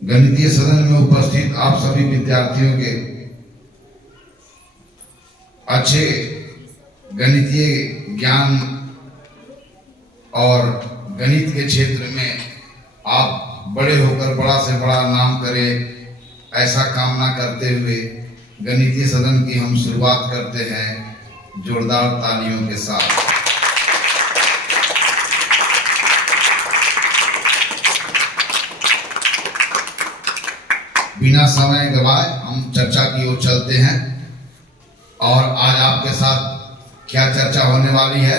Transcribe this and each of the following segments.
गणितीय सदन में उपस्थित आप सभी विद्यार्थियों के अच्छे गणितीय ज्ञान और गणित के क्षेत्र में आप बड़े होकर बड़ा से बड़ा नाम करें, ऐसा कामना करते हुए गणितीय सदन की हम शुरुआत करते हैं जोरदार तालियों के साथ। बिना समय गवाए हम चर्चा की ओर चलते हैं और आज आपके साथ क्या चर्चा होने वाली है?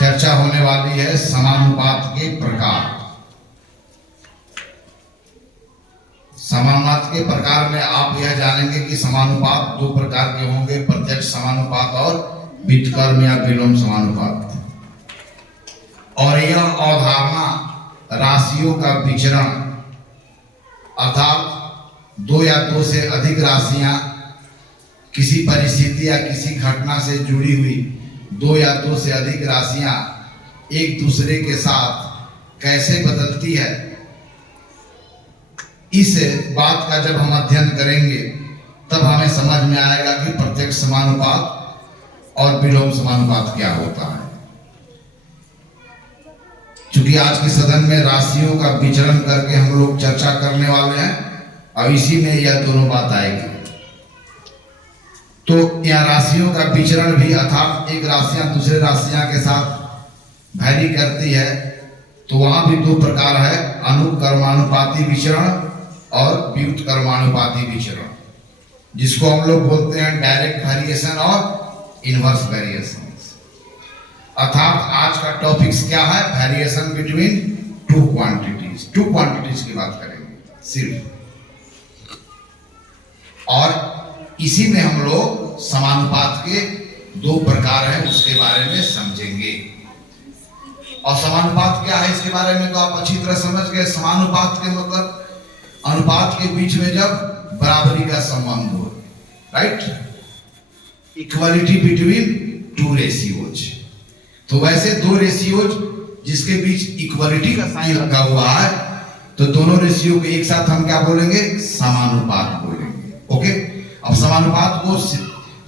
चर्चा होने वाली है समानुपात के प्रकार। समानुपात के प्रकार में आप यह जानेंगे कि समानुपात दो प्रकार के होंगे, प्रत्यक्ष समानुपात और व्युत्क्रम या विलोम समानुपात। और यह अवधारणा राशियों का विचरण अर्थात दो या दो से अधिक राशियां किसी परिस्थिति या किसी घटना से जुड़ी हुई दो या दो से अधिक राशियां एक दूसरे के साथ कैसे बदलती है, इस बात का जब हम अध्ययन करेंगे तब हमें समझ में आएगा कि प्रत्यक्ष समानुपात और विलोम समानुपात क्या होता है। क्योंकि आज के सदन में राशियों का विचरण करके हम लोग चर्चा करने वाले हैं और इसी में यह दोनों बात आएगी। तो यह राशियों का विचरण भी अर्थात एक राशियां दूसरे राशियां के साथ वैरी करती है, तो वहां भी दो प्रकार है, अनुकर्मानुपाती विचरण और व्युत्क्रमानुपाती विचरण, जिसको हम लोग बोलते हैं डायरेक्ट वेरिएशन और इनवर्स वेरिएशन। अर्थात आज का टॉपिक्स क्या है? Variation between two quantities. Two quantities की बात करेंगे सिर्फ, और इसी में हम लोग समानुपात के दो प्रकार हैं उसके बारे में समझेंगे। और समानुपात क्या है इसके बारे में तो आप अच्छी तरह समझ गए। समानुपात के मतलब अनुपात के बीच में जब बराबरी का संबंध हो, right, equality between two ratios. तो वैसे दो रेशियोज जिसके बीच इक्वालिटी का साइन लगा हुआ है, तो दोनों रेशियो को एक साथ हम क्या बोलेंगे? समानुपात बोलेंगे। ओके, अब समानुपात को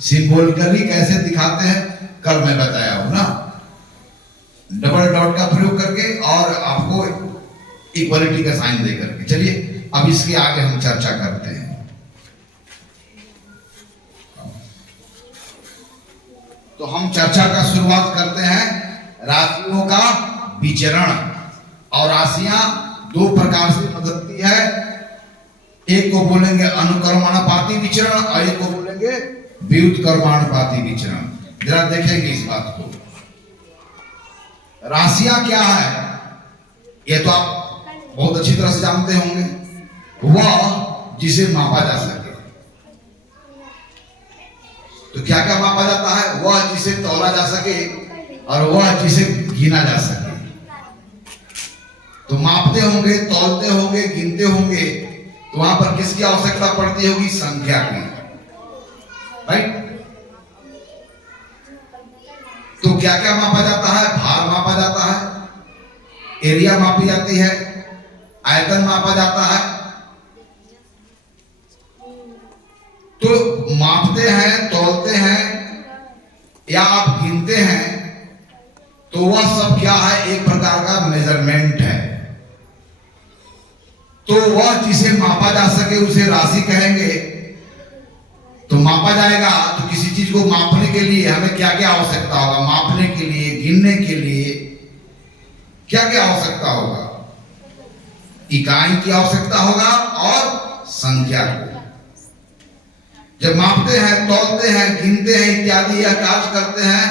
सिंबॉलिकली कैसे दिखाते हैं कल मैं बताया हूं ना, डबल डॉट का प्रयोग करके और आपको इक्वालिटी का साइन दे करके। चलिए अब इसके आगे हम चर्चा करते हैं। तो हम चर्चा का शुरुआत करते हैं राशियों का विचरण। और राशियां दो प्रकार से बदलती है, एक को बोलेंगे अनुकर्मानुपाती विचरण और एक को बोलेंगे व्युत्क्रमानुपाती विचरण। जरा देखेंगे इस बात को। राशियां क्या है ये तो आप बहुत अच्छी तरह से जानते होंगे, वह जिसे मापा जा सके। तो क्या क्या मापा जाता है? वह जिसे तौला जा सके और वह जिसे गिना जा सके। तो मापते होंगे, तौलते होंगे, गिनते होंगे, तो वहां पर किसकी आवश्यकता पड़ती होगी? संख्या की, राइट। तो क्या क्या मापा जाता है? भार मापा जाता है, एरिया मापी जाती है, आयतन मापा जाता है। तो मापते हैं, तौलते हैं या आप गिनते हैं, तो वह सब क्या है? एक प्रकार का मेजरमेंट है। तो वह जिसे मापा जा सके उसे राशि कहेंगे। तो मापा जाएगा तो किसी चीज को मापने के लिए हमें क्या क्या आवश्यकता होगा? मापने के लिए, गिनने के लिए क्या क्या आवश्यकता होगा? इकाई की आवश्यकता होगा और संख्या की। जब मापते हैं, तौलते हैं, गिनते हैं इत्यादि यह कार्य करते हैं,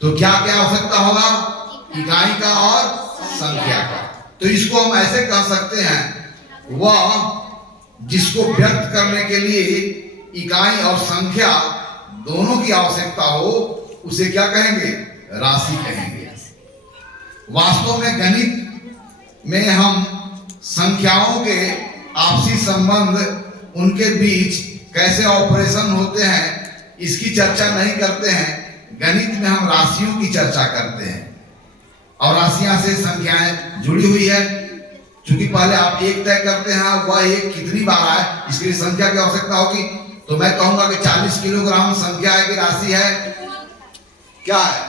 तो क्या क्या आवश्यकता होगा? इकाई का और संख्या का। तो इसको हम ऐसे कह सकते हैं, वह जिसको व्यक्त करने के लिए इकाई और संख्या दोनों की आवश्यकता हो उसे क्या कहेंगे? राशि कहेंगे। वास्तव में गणित में हम संख्याओं के आपसी संबंध, उनके बीच कैसे ऑपरेशन होते हैं इसकी चर्चा नहीं करते हैं। गणित में हम राशियों की चर्चा करते हैं और राशियां से संख्याएं जुड़ी हुई है। चूंकि पहले आप एक तय करते हैं, वह एक कितनी बार आए इसके लिए संख्या की आवश्यकता होगी। तो मैं कहूंगा कि 40 किलोग्राम संख्या है कि राशि है? क्या है?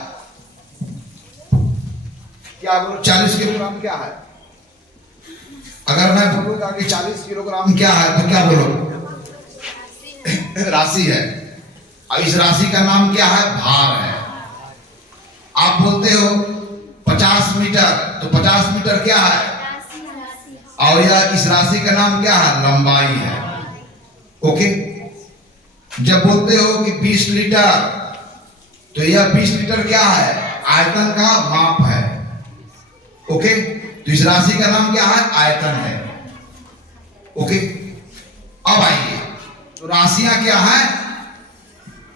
क्या बोलो 40 किलोग्राम क्या है? अगर मैं बोलूंगा कि 40 किलोग्राम क्या है तो क्या बोलो? राशि है। और इस राशि का नाम क्या है? भार है। आप बोलते हो 50 मीटर, तो 50 मीटर क्या है? और यह इस राशि का नाम क्या है? लंबाई है। ओके। जब बोलते हो कि 20 लीटर, तो यह 20 लीटर क्या है? आयतन का माप है। ओके। तो इस राशि का नाम क्या है? आयतन है। ओके। अब आइए, तो राशियां क्या है?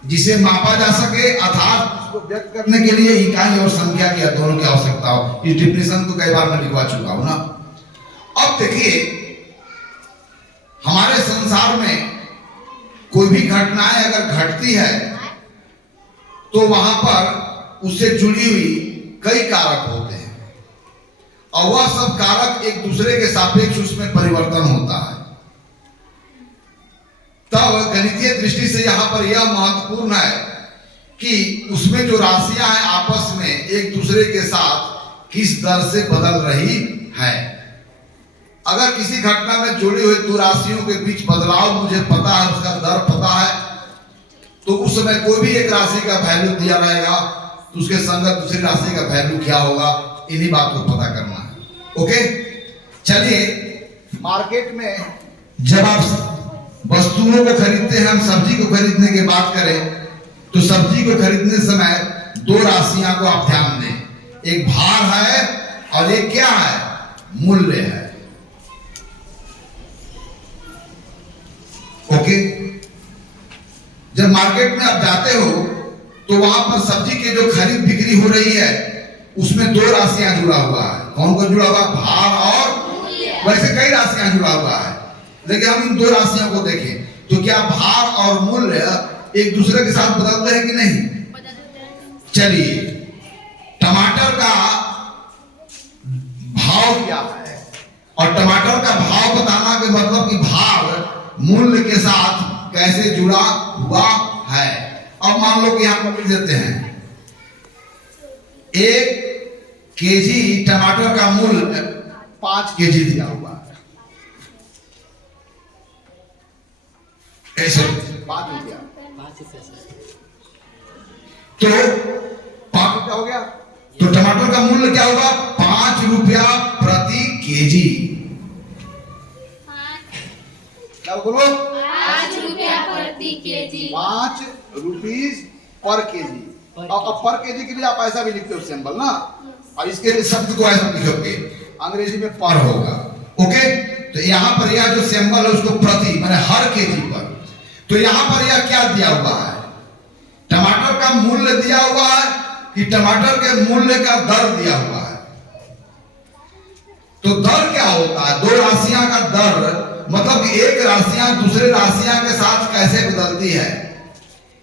जिसे मापा जा सके, अर्थात उसको व्यक्त करने के लिए इकाई और संख्या की दोनों की आवश्यकता हो। इस डिफिनेशन को कई बार मैं लिखवा चुका हूं ना। अब देखिए, हमारे संसार में कोई भी घटनाएं अगर घटती है तो वहां पर उससे जुड़ी हुई कई कारक होते हैं, और वह सब कारक एक दूसरे के सापेक्ष उसमें परिवर्तन होता है। तब गणितीय दृष्टि से यहां पर यह महत्वपूर्ण है कि उसमें जो राशियां हैं आपस में एक दूसरे के साथ किस दर से बदल रही है। अगर किसी घटना में जुड़ी हुई दो राशियों के बीच बदलाव मुझे पता है, उसका दर पता है, तो उस समय कोई भी एक राशि का वैल्यू दिया रहेगा तो उसके संगत दूसरी राशि का वैल्यू क्या होगा, इन्हीं बात को पता करना है। ओके। चलिए, मार्केट में जब आप वस्तुओं को खरीदते हैं, हम सब्जी को खरीदने की बात करें तो सब्जी को खरीदने समय दो राशियां को आप ध्यान दें, एक भार है और एक क्या है? मूल्य है। ओके। जब मार्केट में आप जाते हो तो वहां पर सब्जी की जो खरीद बिक्री हो रही है उसमें दो राशियां जुड़ा हुआ है। कौन कौन जुड़ा हुआ? भार और वैसे कई राशियां जुड़ा हुआ है, लेकिन हम इन दो राशियों को देखें तो क्या भार और मूल्य एक दूसरे के साथ बदलते हैं कि नहीं? चलिए, टमाटर का भाव क्या है और टमाटर का भाव बताना के मतलब कि भार मूल्य के साथ कैसे जुड़ा हुआ है। अब मान लो कि यहां पर लिख देते हैं 1 केजी टमाटर का मूल्य 5 केजी दिया हुआ है, ऐसे 5 रुपया, तो 5 रुपया हो गया। तो टमाटर का मूल्य क्या होगा? 5 रुपया प्रति केजी। क्या बोलो? 5 रुपया प्रति केजी। 5 rupees per KG. अब पर केजी के लिए आप ऐसा भी लिखते हो सिंबल ना, और इसके लिए शब्द को ऐसा लिखोगे, अंग्रेजी में पर होगा। ओके। तो यहां पर यह जो सिंबल है उसको प्रति माने हर केजी पर। तो यहां पर यह क्या दिया हुआ है? टमाटर का मूल्य दिया हुआ है कि टमाटर के मूल्य का दर दिया हुआ है। तो दर क्या होता है? दो राशियां का दर मतलब कि एक राशियां दूसरे राशियां के साथ कैसे बदलती है,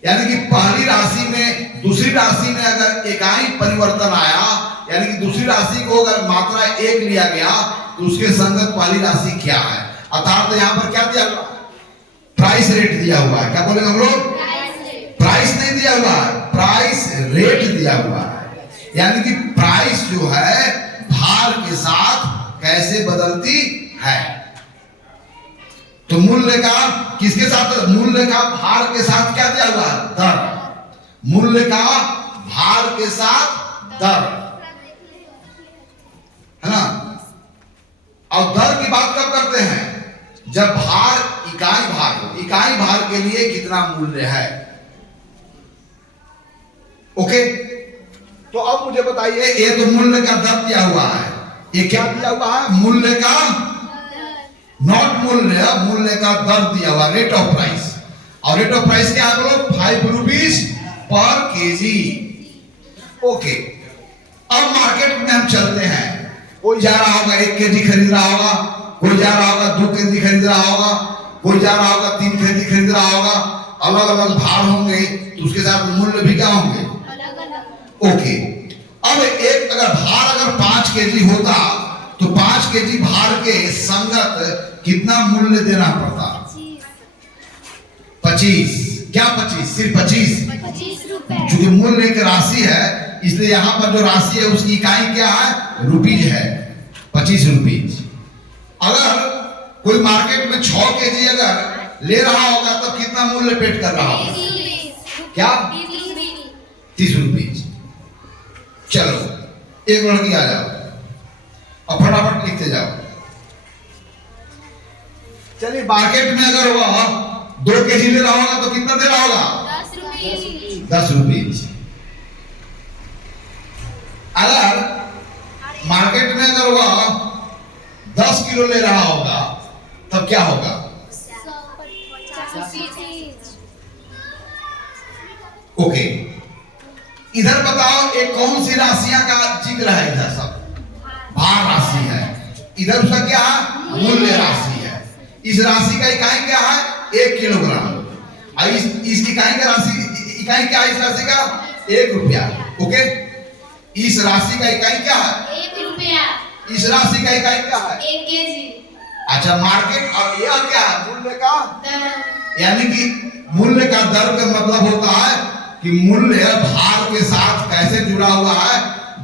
यानी कि पहली राशि में दूसरी राशि में अगर इकाई परिवर्तन आया, यानी कि दूसरी राशि को अगर मात्रा 1 लिया गया तो उसके संगत पहली राशि क्या है। अर्थात तो यहां पर क्या दिया हुआ? प्राइस रेट दिया हुआ है। क्या बोलेंगे हम लोग? प्राइस नहीं दिया हुआ है, प्राइस रेट दिया हुआ है, यानी कि प्राइस जो है भार के साथ कैसे बदलती है। तो मूल्य का किसके साथ? मूल्य का भार के साथ क्या दिया हुआ है? दर। मूल्य का भार के साथ दर, है ना। और दर की बात कब करते हैं? जब भार इकाई भार हो, इकाई भार के लिए कितना मूल्य है। ओके। तो अब मुझे बताइए, ये तो मूल्य का दर दिया हुआ है, ये क्या दिया हुआ है? मूल्य का, नॉट मूल्य, मूल्य का दर दिया हुआ, रेट ऑफ प्राइस। और रेट ऑफ प्राइस क्या बोलो? 5 रुपीज पर केजी। ओके। अब मार्केट में हम चलते हैं, कोई जा रहा होगा 1 केजी खरीद रहा होगा, कोई जा रहा होगा 2 केजी खरीद रहा होगा, कोई जा रहा होगा 3 केजी खरीद रहा होगा। अलग अलग भार होंगे तो उसके साथ मूल्य भी क्या होंगे? ओके। अब एक अगर भार अगर 5 केजी होता तो 5 केजी भार के संगत कितना मूल्य देना पड़ता? 25। क्या 25? सिर्फ 25? 25 रुपए। क्योंकि मूल्य एक राशि है, इसलिए यहाँ पर जो राशि है उसकी इकाई क्या है? रुपीज है। 25 रुपीज। अगर कोई मार्केट में 6 केजी अगर ले रहा होगा तो कितना मूल्य पेड कर रहा होगा? क्या? 30 रुपीज। चलो एक लड़की आ जाओ और फटाफट लिखते जाओ। चलिए मार्केट में अगर वह 2 केजी ले रहा होगा तो कितना दे रहा होगा? 10 रुपए। 10 रुपीज। अगर मार्केट में अगर वह 10 किलो ले रहा होगा तब क्या होगा? 50। ओके, इधर बताओ एक कौन सी राशियां का जिक्र है? इधर सब भार राशि है, इधर उसका क्या है? मूल्य राशि है। इस राशि का इकाई क्या है? 1 किलोग्राम। और इस इकाई का इकाई क्या है? इस राशि का 1 रुपया। ओके, इस राशि का इकाई क्या है? 1 रुपया। इस राशि का इकाई क्या है? 1 केजी। अच्छा, मार्केट और यह क्या है? मूल्य का दर। यानी कि मूल्य का दर का मतलब होता है कि मूल्य भार के साथ कैसे जुड़ा हुआ है?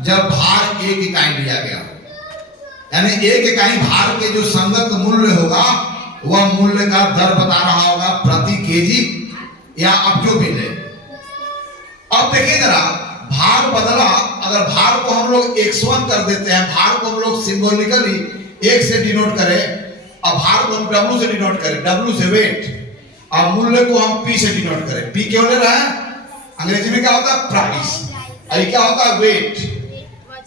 जब भार 1 इकाई लिया गया, यानी 1 इकाई भार के जो संगत मूल्य होगा वह मूल्य का दर बता रहा होगा प्रति केजी या अब जो मिले। अब देखिए जरा, भार बदला। अगर भार को हम लोग x1 कर देते हैं, भार को हम लोग सिंबॉलिकली 1 से डिनोट करें, और भार को हम W से डिनोट करें, W से वेट, और मूल्य को हम P से डिनोट करें। P क्यों ले रहा है? अंग्रेजी में क्या होता है? प्राइस। और क्या होता है? वेट।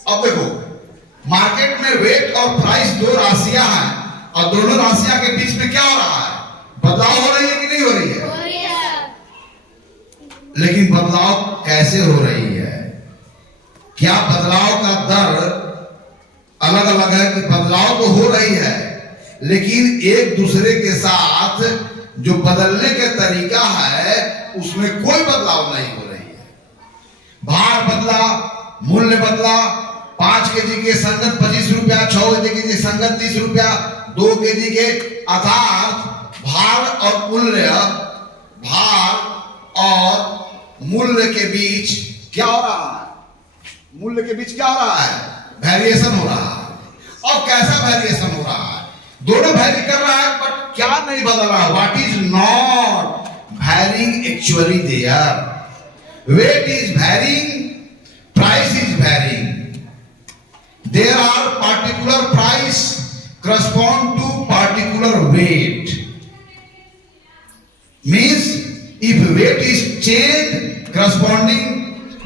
अब देखो, मार्केट में वेट और प्राइस 2 राशियां हैं, और दोनों राशियां के बीच में क्या हो रहा है? बदलाव हो रही है कि नहीं हो रही है? लेकिन बदलाव कैसे हो रही है? क्या बदलाव का दर अलग अलग है? कि बदलाव तो हो रही है, लेकिन एक दूसरे के साथ जो बदलने के तरीका है उसमें कोई बदलाव नहीं हो रही है। भार बदला, मूल्य बदला। 5 केजी के संगत 25 रुपया, 6 केजी के संगत 30 रुपया, 2 केजी के, अर्थात भार और मूल्य के बीच क्या हो रहा है? मूल्य के बीच क्या हो रहा है? वेरिएशन हो रहा है। और कैसा वेरिएशन हो रहा है? दोनों वैरी कर रहा है, बट क्या नहीं बदल रहा? What is not varying actually there? Weight is varying, price is varying. There are particular price correspond to particular weight. Means if weight is changed, corresponding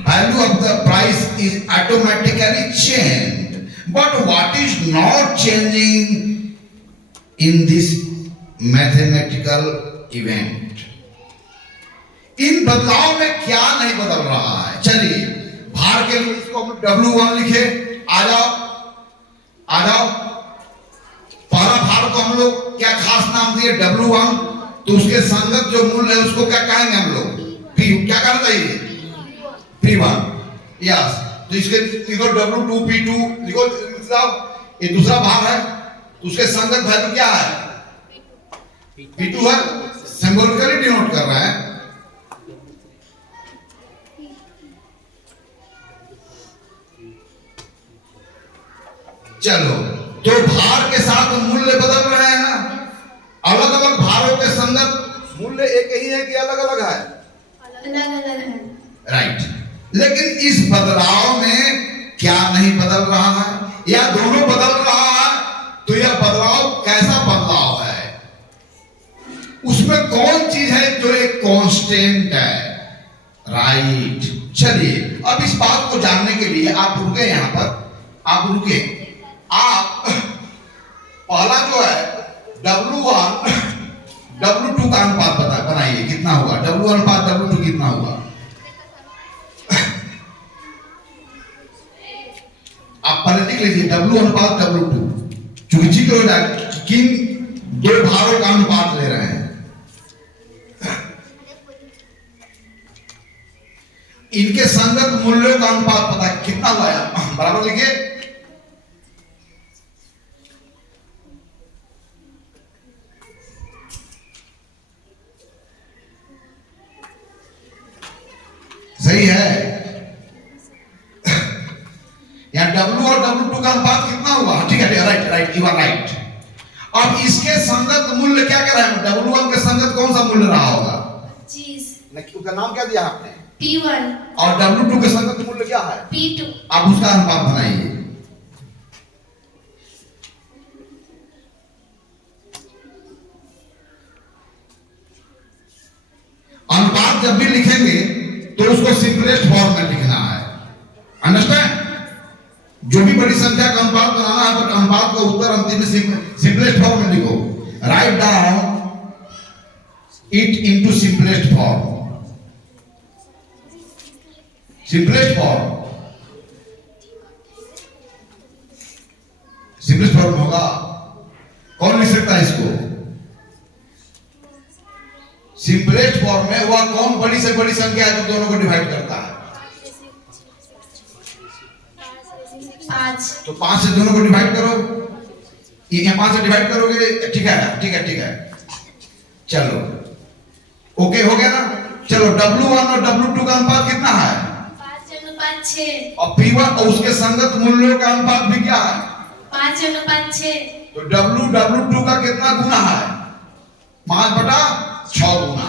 value of the price is automatically changed. But what is not changing in this mathematical event? इन बदलाव में क्या नहीं बदल रहा है? चलिए भार के लिए इसको हम W1 लिखे। आ जाओ। पहला भार को हम लोग क्या खास नाम दिए? W1। तो उसके संगत जो मूल्य है उसको क्या कहेंगे हम लोग? P। क्या करना चाहिए? P1। यस, तो इसके लिखो W2 P2 लिखो। ये दूसरा भार है, तो उसके संगत वैल्यू क्या है? P2 है। सिंबॉलिकली डिनोट कर रहा है। चलो, तो भार के साथ मूल्य बदल रहे हैं ना? अलग अलग भारों के संगत मूल्य एक ही है कि अलग अलग है? अलग अलग है। राइट। लेकिन इस बदलाव में क्या नहीं बदल रहा है? या दोनों बदल रहा है? तो यह बदलाव कैसा बदलाव है? उसमें कौन चीज है जो एक कांस्टेंट है? राइट। चलिए अब इस बात को जानने के लिए आप रुके, यहां पर आप रुके। आप पहला जो है W1 W2 का अनुपात बनाइए, कितना हुआ? W1 अनुपात W2 कितना हुआ? आप पहले लिख लीजिए W अनुपात W2, क्योंकि जिक्र हो जाए किन 2 भारों का अनुपात ले रहे हैं। इनके संगत मूल्यों का अनुपात पता कितना हुआ है? बराबर लिखिए। सही है। यहाँ W और W2 का अनुपात कितना हुआ? ठीक है, right right, you are right. अब इसके संगत मूल्य क्या कह रहे हैं? W1 के संगत कौन सा मूल्य रहा होगा? 25। उसका नाम क्या दिया आपने? P1। और W2 के संगत मूल्य क्या है? P2। आप उसका अनुपात बनाइए। अनुपात जब भी लिखेंगे तो उसको सिंपलेस्ट फॉर्म में लिखना है, अंडरस्टैंड? जो भी बड़ी संख्या का अनुपात बनाना है तो अनुपात का उत्तर अंतिम में सिंपलेस्ट फॉर्म में लिखो। Write down it into simplest form. Simplest form, simplest form होगा। कौन लिख सकता है इसको? सिंपलेस्ट फॉर्म में वह कौन बड़ी से बड़ी संख्या है जो दोनों को डिवाइड करता है? 5। तो 5 से दोनों को डिवाइड करो। ये 5 से डिवाइड करोगे, ठीक है ठीक है ठीक है। चलो ओके हो गया ना? चलो W1 और W2 का अनुपात कितना है? 5:6। और P1 और उसके संगत मूल्यों का अनुपात भी क्या है? 5:6। तो W2 का कितना गुना है? 5/6 गुना।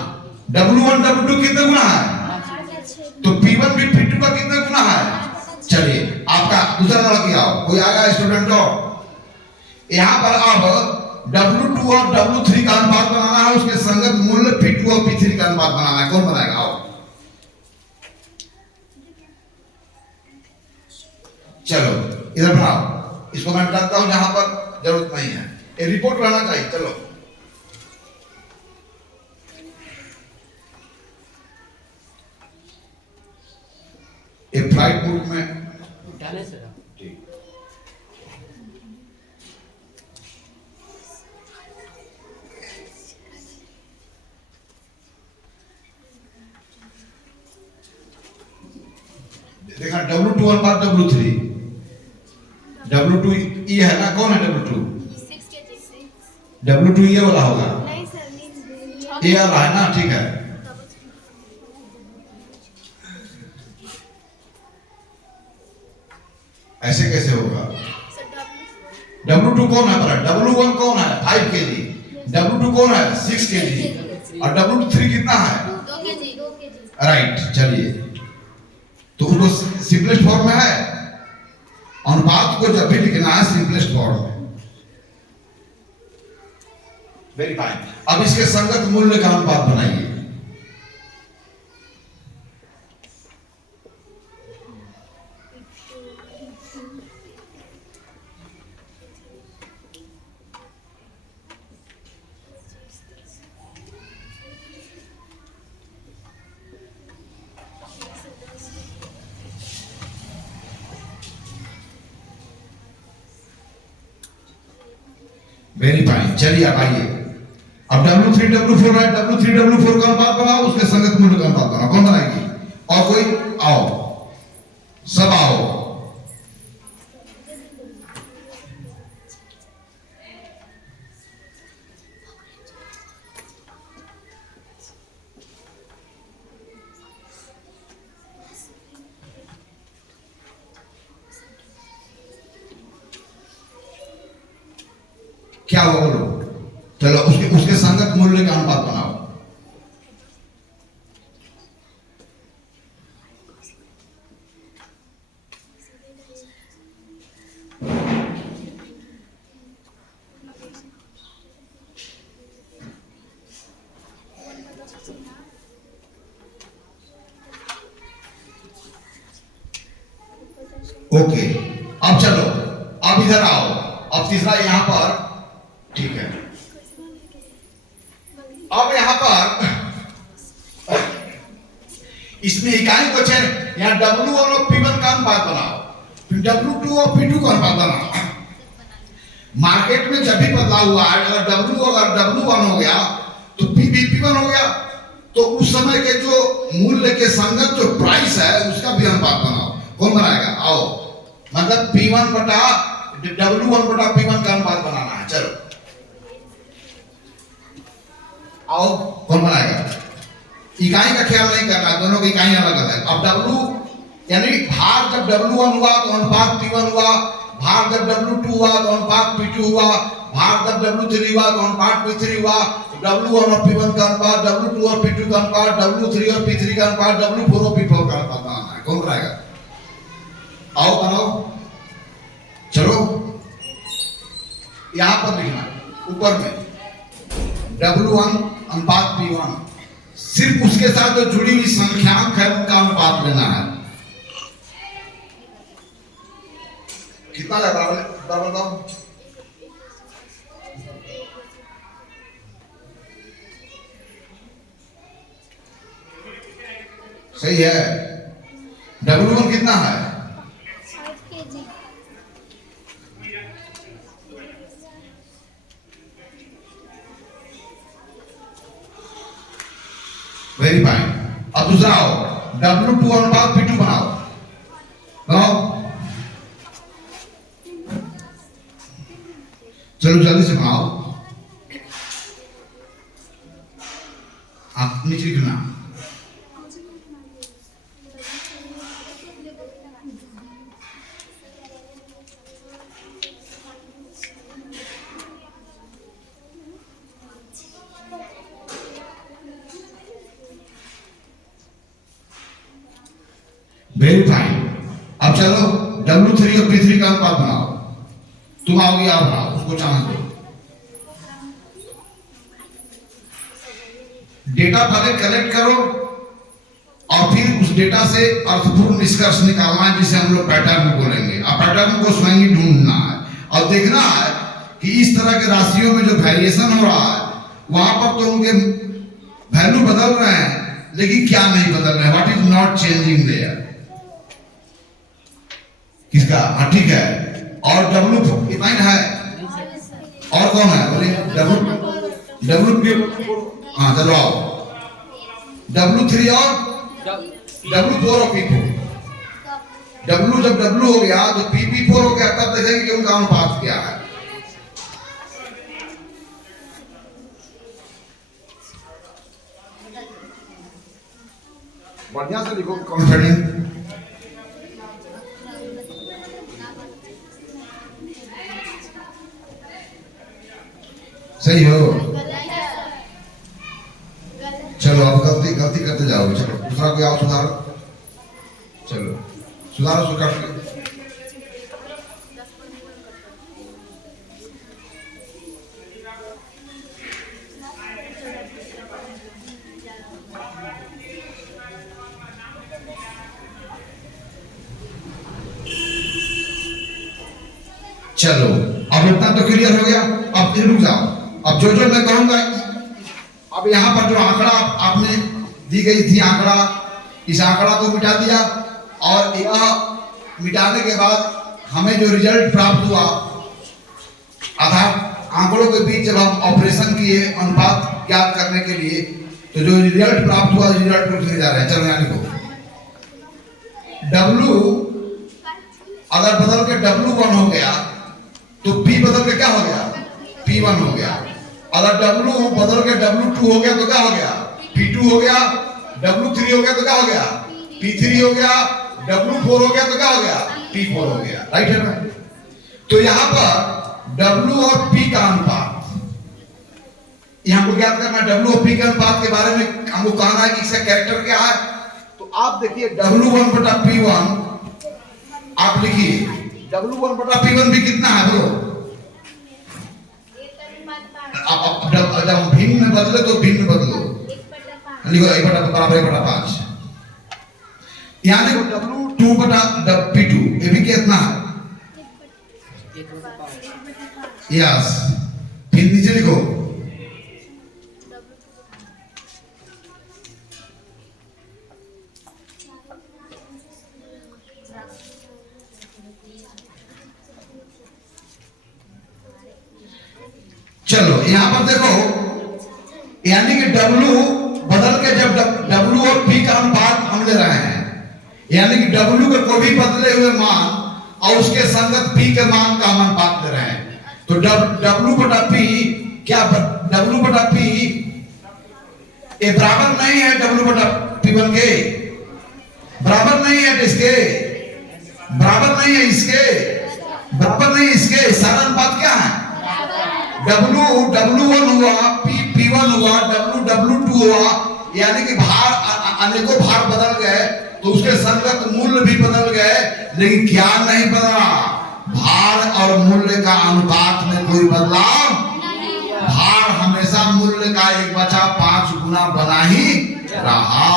W1 W2 कितने गुना है? तो P1 भी P2 का कितने गुना है? चलिए आपका दूसरा नंबर किया, कोई आएगा स्टूडेंट हो? यहाँ पर अब W2 और W3 का अनुपात बनाना है, उसके संगत मूल्य P2 और P3 का अनुपात बनाना है। कौन बनाएगा? आओ चलो इधर बनाओ। इसको मैं बताता हूं जहां पर जरूरत नहीं है, ये रिपोर्ट रहना चाहिए। चलो ये फ्लाइट मोड में डाले सर। ठीक। देखा W2 अनुपात W3। W2 ये है ना? कौन है W2? 6 W2 ये वाला होगा, नहीं सर, ये वाला है ना? ठीक है। ऐसे कैसे होगा? W2 कौन है? पर W1 कौन है? 5 kg। W2 कौन है? 6 kg। और W3 कितना है? 2 kg। राइट। चलिए तो उसको सिंपलेस्ट फॉर्म में है। अनुपात को जब भी लिखना है सिंपलेस्ट फॉर्म में। Very fine. अब इसके संगत मूल्य का अनुपात बनाइए। Very fine. चलिए अब आइए, अब W3 W4 है, W3 W4 का अनुपात बनाओ, उसके संगत मूल्य का अनुपात बनाओ। कौन बनाएगी? और कोई? आओ सब आओ। क्या होगा बोलो? चलो उसके संगत मूल्य का अनुपात बनाओ। ओके अब चलो, अब इधर आओ। अब तीसरा यहां पर, ठीक है। अब यहां पर इसमें इकाई को चेर यहां W1 और P1 का अनुपात बनाओ, फिर W2 और P2 का अनुपात बनाओ। मार्केट में जब भी बदलाव हुआ है, अगर W1 हो गया तो P1 हो गया, तो उस समय के जो मूल्य के संगत जो प्राइस है उसका भी अनुपात बनाओ। कौन बनाएगा? आओ, मतलब P1 बटा W1 बटा P1 का अनुपात बनाना है। चलो आओ, कौन बनाएगा? इकाई का ख्याल नहीं करना, दोनों की इकाई अलग अलग। अब W यानी भार जब W1 हुआ तो अनुपात P1 हुआ, भार जब W2 हुआ तो अनुपात P2 हुआ, भार जब W3 हुआ तो अनुपात P3 हुआ। W1 और P1 का अनुपात, W2 और P2 का अनुपात, W3 और P3 का अनुपात, W4 और P4 का अनुपात बनाना है। कौन कराएगा? आओ बनाओ, चलो यहां पर लिखना ऊपर में W1 अनुपात P1, सिर्फ उसके साथ जो जुड़ी हुई संख्यांक है उनका अनुपात लेना है। कितना लगा बताओ? सही है। W1 कितना है? 5 kg। Very fine. अब दूसरा आओ, W2 अनुपात P2 बनाओ, बनाओ। चलो जल्दी से बनाओ। आप नीचे लिखना। Very fine. अब चलो W3 और P3 का अनुपात बनाओ। तुम आओगे, आप बनाओ, उसको चांस दो। डेटा पहले कलेक्ट करो और फिर उस डेटा से अर्थपूर्ण निष्कर्ष निकालना है, जिसे हम लोग पैटर्न बोलेंगे। अब पैटर्न को स्वयं ही ढूंढना है और देखना है कि इस तरह के राशियों में जो वेरिएशन हो रहा है वहां पर तो उनके वैल्यू बदल रहे हैं, लेकिन क्या नहीं बदल रहे हैं, what is not changing their. किसका? हाँ ठीक है। और W डिफाइन है, और कौन है? बोले W। हाँ चलो आओ, W3 और W4 और P4। W जब W हो गया तो P4 हो गया, तब देखेंगे कि उनका अनुपात क्या है। बढ़िया से लिखो, कॉन्फिडेंट। सही हो? चलो अब गलती करते जाओ। चलो दूसरा कोई आओ, सुधारो। चलो सुधारो, सुधारो। चलो अब इतना तो क्लियर हो गया। अब फिर रुक जाओ। अब जो मैं कहूंगा, अब यहाँ पर जो आंकड़ा आपने दी गई थी आंकड़ा, इस आंकड़ा को मिटा दिया और यह मिटाने के बाद हमें जो रिजल्ट प्राप्त हुआ, अर्थात आंकड़ों के बीच जब हम ऑपरेशन किए अनुपात ज्ञात करने के लिए, तो जो रिजल्ट प्राप्त हुआ, रिजल्ट को लिखने जा रहे हैं। चलो यहाँ लिखो, W अगर बदल के W1 हो गया तो P बदल के क्या हो गया? P1 हो गया। अगर W बदल के W2 हो गया तो क्या हो गया? P2 हो गया। W3 हो गया तो क्या हो गया? P3 हो गया। W4 हो गया तो क्या हो गया? P4 हो गया। राइट है ना? तो यहां पर W और P का अनुपात, यहां को ज्ञात करना। W और P के अनुपात के बारे में हमको कहना है कि इसका कैरेक्टर क्या है। तो आप देखिए W1 बटा P1, आप लिखिए W1 बटा P1 भी कितना है ब्रो? अब जब भिन्न में बदले तो भिन्न बदलो, लिखो 1 बटा बराबर 1 बटा 5। यहाँ देखो W2 बटा P2, ये भी कितना है? यस। फिर नीचे लिखो चलो यहां पर देखो, यानी कि W बदल के जब W और P का अनुपात हम ले रहे हैं, यानी कि W के कोई भी बदले हुए मान और उसके संगत P के मान का हम अनुपात ले रहे हैं। तो W बटा P क्या? W बटा P ये बराबर नहीं है W बटा P1 के, बराबर नहीं है इसके, बराबर नहीं है इसके, बराबर नहीं इसके। सारा अनुपात क्या है? W1 हुआ, P1 हुआ, W2 हुआ, यानी कि भार अनेकों भार बदल गए तो उसके संगत मूल्य भी बदल गए, लेकिन क्या नहीं बदला? भार और मूल्य का अनुपात में कोई बदलाव। भार हमेशा मूल्य का 1/5 गुना बना ही रहा।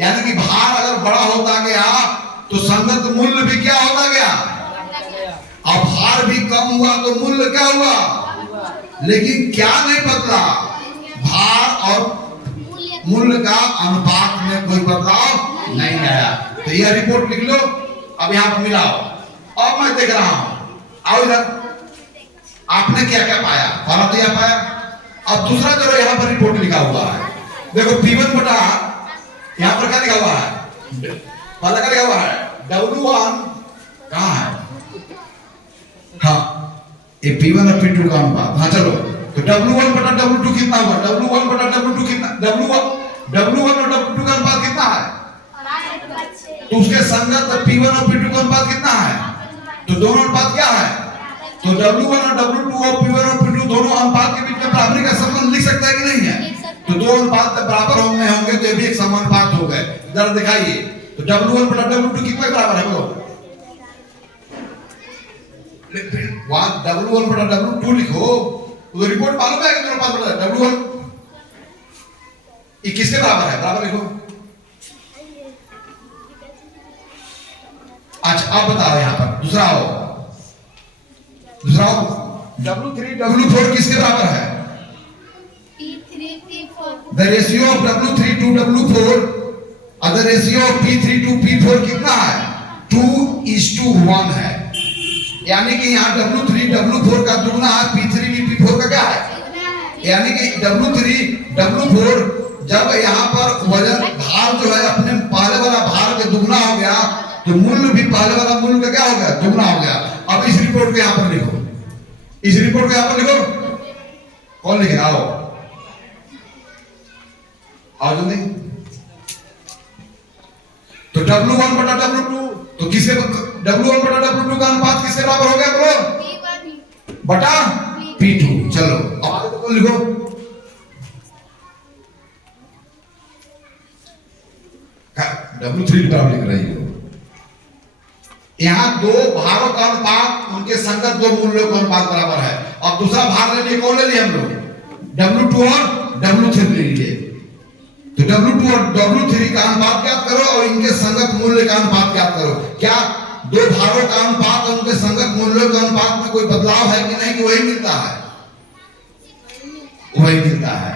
यानी कि भार अगर बड़ा होता गया तो संगत मूल्य भी क्या होता गया? अब भार भी कम हुआ तो मूल्य क्या हुआ? लेकिन क्या नहीं बदला? भार और मूल्य का अनुपात में कोई बदलाव नहीं आया। तो यह रिपोर्ट लिख लो। अब यहां पर मिलाओ। अब मैं देख रहा हूं, आओ इधर, आपने क्या क्या पाया? पहला तो यह पाया। अब दूसरा जो यहां पर रिपोर्ट लिखा हुआ है, देखो P1 बटा, यहां पर क्या लिखा हुआ है? पहला क्या लिखा हुआ है? W1 कहां है? हाँ, ये P1 और P2 का अनुपात। हाँ चलो, तो W1 बटा W2 कितना हुआ? W1 बटा W2 कितना? W1 और W2 का अनुपात कितना है? तो उसके संगत P1 और P2 का अनुपात कितना है? तो दोनों अनुपात क्या है? तो W1 और W2 और P1 और P2 दोनों अनुपात के बीच में बराबरी का संबंध लिख सकता है कि नहीं है? तो दो अनुपात बराबर होंगे तो ये भी एक समानुपात हो गए। जरा दिखाइए, तो W1 बटा W2 कितना बराबर है? बोलो। वहां W1 बटा W2 लिखो, तो रिपोर्ट मालूम है कि दोनों अनुपात बराबर है। W1 ये किसके बराबर है? बराबर लिखो। अच्छा अब बताओ यहां पर दूसरा हो, दूसरा हो, W3 W4 किसके बराबर है? P3 P4। The ratio of W3 to W4 और the ratio of P3 to P4 कितना है? 2:1 है। यानी कि यहाँ W3 W4 का दुगना है, P3 भी P4 का क्या है? यानी कि W3 W4 जब यहाँ पर वजन भार जो है अपने पहले वाला भार के दुगना हो गया तो मूल्य भी पहले वाला मूल्य का क्या हो गया? दुगना हो गया। अब इस रिपोर्ट को यहाँ पर लिखो, इस रिपोर्ट को यहाँ पर लिखो। कौन लिखे? आओ आओ जल्दी। तो W1 बटा W2 तो किसके? W1 बटा W2 का अनुपात किसके बराबर हो गया? बोलो। P1 बटा P2। चलो अब आगे तो कौन लिखो? W3 बराबर लिख रही हो। यहाँ दो भारों का अनुपात, उनके संगत दो मूल्यों का अनुपात बराबर है। अब दूसरा भार ले लिए, कौन ले लिए हम लोग? W2 और W3 ले लिए। तो W2 और W3 का अनुपात ज्ञात करो और इनके संगत मूल्य का अनुपात ज्ञात करो। क्या दो भारों का अनुपात और उनके संगत मूल्यों का अनुपात में कोई बदलाव है कि नहीं, कि वही मिलता है? वही मिलता है।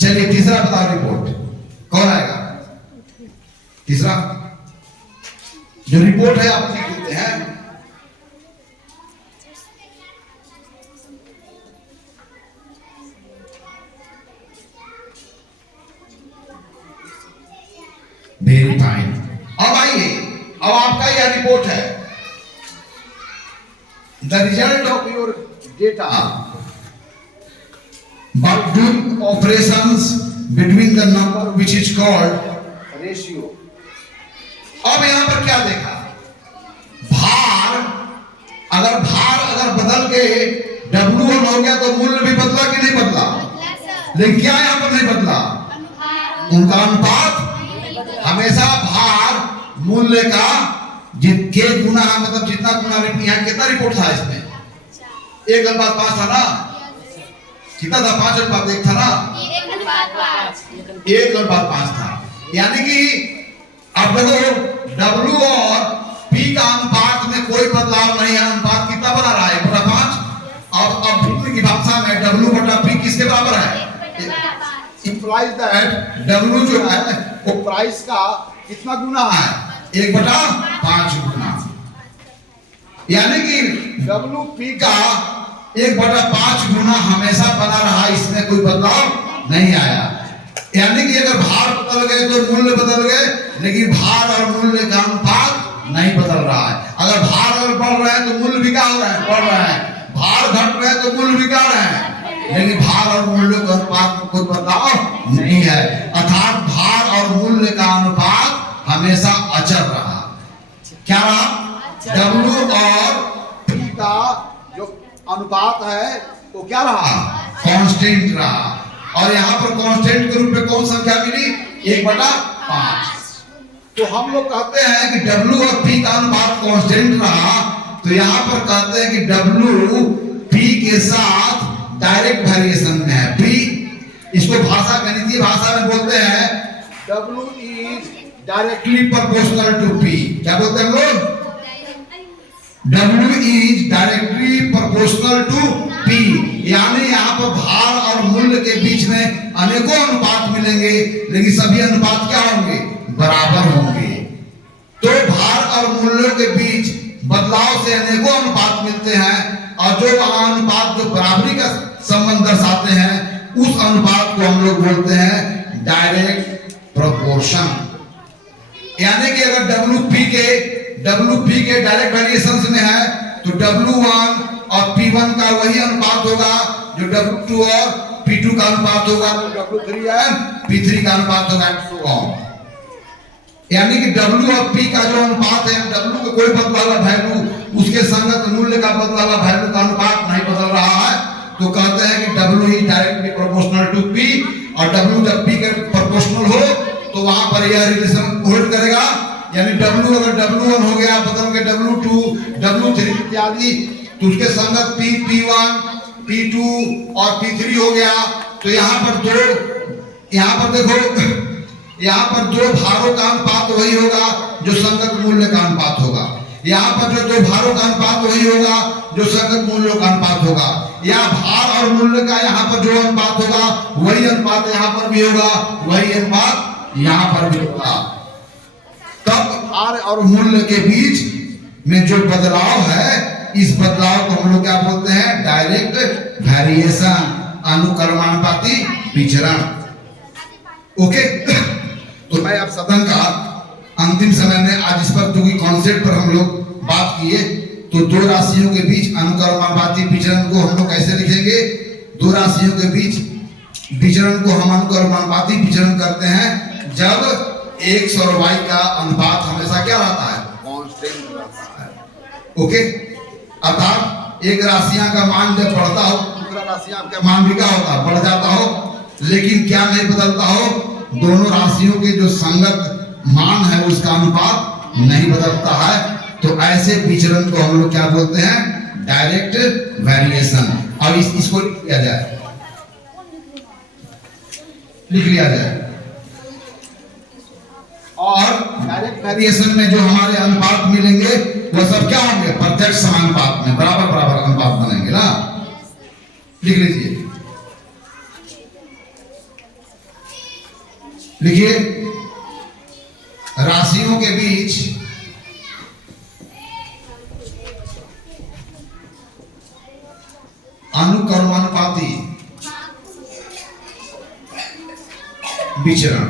चलिए तीसरा बताओ रिपोर्ट, कौन आएगा? तीसरा जो रिपोर्ट है आप लिख देते हैं। Very fine. अब आइए, अब आपका यह रिपोर्ट है। The result of your data by doing operations between the number which is called ratio. अब यहां पर क्या देखा? भार अगर बदल के W1 हो गया तो मूल्य भी बदला कि नहीं बदला? लेकिन क्या यहां पर नहीं बदला? उनका अनुपात हमेशा भार मूल्य का जितके गुना, मतलब जितना गुना यहाँ कितना रिपोर्ट था इसमें? 1:5 था ना? कितना था? 5:1 था ना? 1:5 था। यानी कि अब देखो W और P का अनुपात में कोई बदलाव नहीं है। अनुपात कितना बना रहा है? 1/5। अब भिन्न की भाषा में W बटा P किसके बराबर है? इंप्लाइज दैट W जो है वो प्राइस का कितना गुना है? 1/5 गुना। यानी कि WP का 1/5 गुना हमेशा बना रहा, इसमें कोई बदलाव नहीं आया। यानी कि अगर भार बदल गए तो मूल्य बदल गए, लेकिन भार और मूल्य का अनुपात नहीं बदल रहा है। अगर भार अगर बढ़ रहा है तो मूल्य भी क्या हो रहा है? बढ़ रहा है। भार घट रहे हैं तो मूल्य भी क्या रहे हैं, लेकिन भार और मूल्य का अनुपात में कोई बदलाव नहीं है। जो अनुपात है वो क्या रहा? कांस्टेंट रहा। और यहाँ पर कांस्टेंट के रूप में कौन संख्या मिली? 1/5। तो हम लोग कहते कहते हैं कि W और P का अनुपात कांस्टेंट रहा, तो यहाँ पर कहते हैं कि W P के साथ डायरेक्ट वेरिएशन में है। P इसको भाषा गणितीय भाषा में बोलते हैं W is directly proportional to P। क्या बोलते हैं लोग? W is directly proportional to P, यानी यहाँ पर भार और मूल्य के बीच में अनेकों अनुपात मिलेंगे, लेकिन सभी अनुपात क्या होंगे? बराबर होंगे। तो भार और मूल्यों के बीच बदलाव से अनेकों अनुपात मिलते हैं, और जो वहां अनुपात जो बराबरी का संबंध दर्शाते हैं उस अनुपात को हम लोग बोलते हैं डायरेक्ट प्रोपोर्शन। यानी कि अगर WP के डायरेक्ट वेरिएशंस में है तो W1 और P1 का वही अनुपात होगा जो W2 और P2 का अनुपात होगा, W3 और P3 का अनुपात होगा। यानी कि W और P का जो अनुपात है, W का कोई बदला हुआ वैल्यू, उसके संगत मूल्य का बदला हुआ वैल्यू का अनुपात नहीं बदल रहा है, तो कहते हैं कि W is directly proportional to P, और W जब P के प्रोपोर्शनल हो तो वहां पर यह रिलेशन होल्ड करेगा। यानी W अगर W1 हो गया बदल के W2, W3 इत्यादि, तो उसके संगत P1, P2 और P3 हो गया। तो यहाँ पर देखो, यहाँ पर दो भारों का अनुपात वही होगा जो संगत मूल्य का अनुपात होगा। यहाँ पर जो दो भारों का अनुपात वही होगा जो संगत मूल्यों का अनुपात होगा। या भार और मूल्य का यहाँ पर जो अनुपात होगा वही अनुपात यहाँ पर भी होगा, वही अनुपात यहाँ पर भी होगा। तब भार और मूल्य के बीच में जो बदलाव है, इस बदलाव को हम लोग क्या बोलते हैं? डायरेक्ट वेरिएशन, अनुक्रमानुपाती विचरण। ओके, तो मैं अब सदन का अंतिम समय में आज इस पर जो कॉन्सेप्ट पर हम लोग बात किए, तो दो राशियों के बीच अनुक्रमानुपाती विचरण को हम लोग कैसे लिखेंगे? दो राशियों के बीच विचरण को हम अनुक्रमानुपाती विचरण करते हैं जब X और Y का अनुपात हमेशा क्या रहता है? कांस्टेंट रहता है। ओके, अर्थात एक राशियां का मान जब बढ़ता हो, दूसरा राशियां का मान भी क्या होता है? बढ़ जाता हो, लेकिन क्या नहीं बदलता हो? दोनों राशियों के जो संगत मान है उसका अनुपात नहीं बदलता है। तो ऐसे विचरण को हम लोग क्या बोलते हैं? Direct variation. अब इसको लिख लिया जाए। और डायरेक्ट वेरिएशन में जो हमारे अनुपात मिलेंगे वो सब क्या होंगे? प्रत्यक्ष समानुपात में बराबर बराबर अनुपात बनेंगे ना। लिख लीजिए, लिखिए, राशियों के बीच अनुक्रमानुपाती विचरण।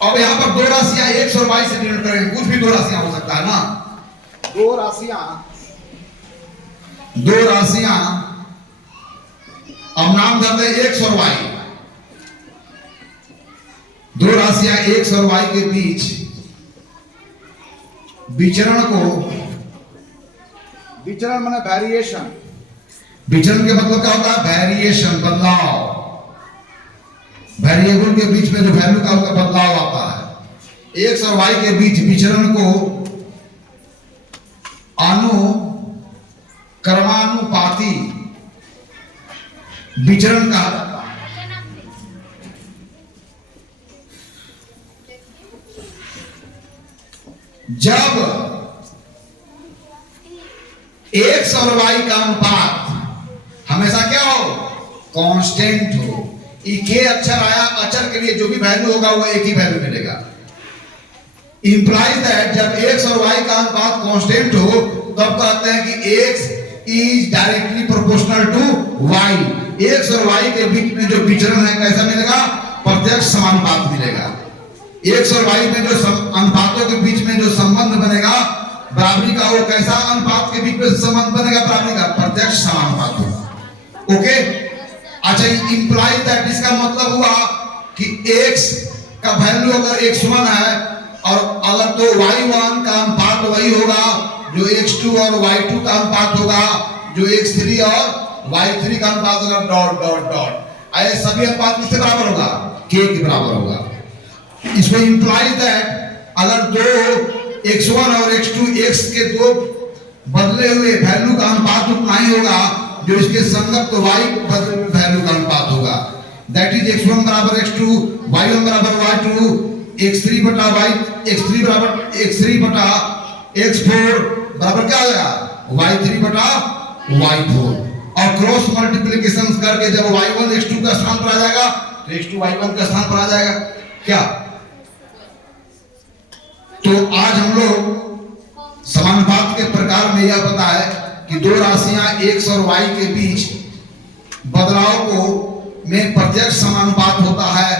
अब यहां पर दो राशियां X और Y से डिनोट करेंगे, कुछ भी दो राशियां हो सकता है ना। दो राशियां अब नाम देते हैं X और Y। दो राशियां X और Y के बीच विचरण को, विचरण माने वेरिएशन। विचरण के मतलब क्या होता है? वेरिएशन, बदलाव। वेरिएबल के बीच में जो वैल्यू का होगा बदलाव आता है। X और Y के बीच विचरण को अनुक्रमानुपाती विचरण कहा जाता है। जब X और Y का अनुपात हमेशा क्या हो? कांस्टेंट हो। के अक्षर आया, अक्षर के लिए जो भी वैल्यू होगा वो एक ही वैल्यू मिलेगा। इंप्लाइज दैट जब X और Y का अनुपात कांस्टेंट हो तब कहते हैं कि X is directly proportional to Y। X और Y के बीच में जो विचरण है कैसा मिलेगा? प्रत्यक्ष समानुपात मिलेगा। X और Y में जो अनुपातों के बीच में जो संबंध बनेगा बराबरी का, वो कैसा अनुपात के बीच में संबंध बनेगा? बराबरी का, प्रत्यक्ष समानुपात होगा। ओके, अच्छा, इंप्लाइज दैट इसका मतलब हुआ कि X का वैल्यू अगर X1 है और अगर तो y1 का अनुपात वही होगा जो x2 और y2 का अनुपात होगा, जो x3 और y3 का अनुपात होगा, डॉट डॉट डॉट। ऐसे सभी अनुपात किसके बराबर होगा? k के बराबर होगा। इसमें इंप्लाइज दैट अगर दो x1 और x2 x के दो बदले हुए वैल्यू का अनुपात उतना ही होगा जो इसके संगत तो y बदले हुए वैल्यू का अनुपात होगा। दैट इज x1 बराबर x2, y1 बराबर y2, x3 बटा x4 बराबर क्या हो जाएगा? y3 बटा y4। और क्रॉस मल्टीप्लिकेशन करके जब y1 x2 का स्थान पर आ जाएगा तो x2 y1 का स्थान पर आ जाएगा। क्या? तो आज हम लोग समानुपात के प्रकार में यह पता है कि दो राशियां x और y के बीच बदलाव को में प्रत्यक्ष समानुपात होता है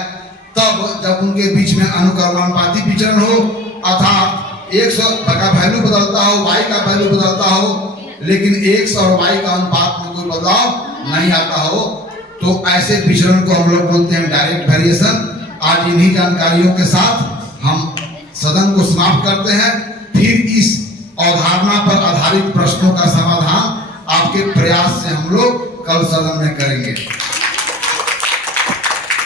तब जब उनके बीच में अनुक्रमानुपाती विचरण हो, अर्थात x का वैल्यू बदलता हो, y का वैल्यू बदलता हो, लेकिन x और y का अनुपात में कोई बदलाव नहीं आता हो, तो ऐसे विचरण को हम लोग बोलते हैं डायरेक्ट वेरिएशन। आज इन्हीं जानकारियों के साथ हम सदन को समाप्त करते हैं। फिर इस अवधारणा पर आधारित प्रश्नों का समाधान आपके प्रयास से हम लोग कल सदन में करेंगे।